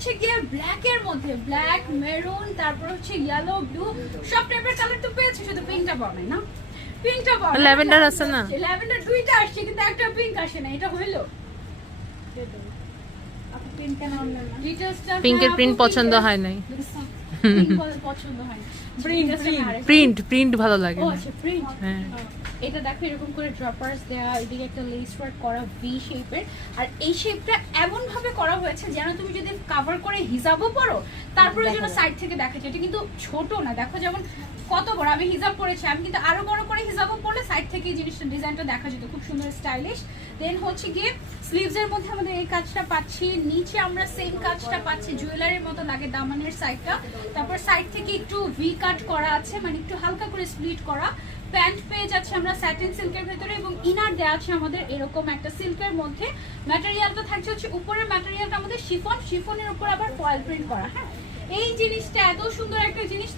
হচ্ছে গিয়ে ব্ল্যাক এর মধ্যে, ব্ল্যাক, মেরুন, তারপর হচ্ছে ইয়েলো, ব্লু, সব টাইপের কালার তো পেয়েছি, শুধু পিঙ্কটা পাবে না। পিঙ্কটা পাবে, ল্যাভেন্ডার আছে না? ল্যাভেন্ডার দুইটা আসছে কিন্তু একটা পিঙ্ক আসে না, এটা হইলো। আপনি পিঙ্ক কেন আনলেন না? ডিটেইলসটা পিঙ্কের প্রিন্ট পছন্দ হয় নাই। পছন্দ হয় প্রিন্ট ভালো লাগে ও না। আচ্ছা, প্রিন্ট। হ্যাঁ। এটা দেখো এরকম করে ড্রপার্স দেয়া, এদিকে একটা লেস ওয়ার্ক করা ভি শেপের, আর এই শেপটা এমন ভাবে করা হয়েছে যেন তুমি যদি কভার করে হিজাবও পরো তারপরে যেন সাইড থেকে দেখা যায়। এটা কিন্তু ছোট না, দেখো যেমন কত বড়, আমি হিজাব পরেছি, আমি কিন্তু আরো বড় করে হিজাবও পরলে সাইড থেকে এই জিনিসটা ডিজাইনটা দেখা যেত, খুব সুন্দর স্টাইলিশ। দেন হচ্ছে গিয়ে স্লিভস এর মধ্যে আমাদের এই কাজটা পাচ্ছি, নিচে আমরা সেম কাজটা পাচ্ছি, জুয়েলারির মতো লাগে দামানের সাইডটা, তারপর সাইড থেকে একটু ভি কাট করা আছে, মানে একটু হালকা করে স্প্লিট করা। প্যান্ট পেয়ে যাচ্ছে আমরা স্যাটিন সিল্কের ভেতরে, এবং ইনার দেওয়া আছে আমাদের এরকম একটা সিল্কের মধ্যে। ম্যাটেরিয়ালটা থাকছে হচ্ছে উপরের ম্যাটেরিয়ালটা আমাদের শিফনের উপর আবার ফয়েল প্রিন্ট করা। হ্যাঁ, এই জিনিসটা এত সুন্দর একটা জিনিস।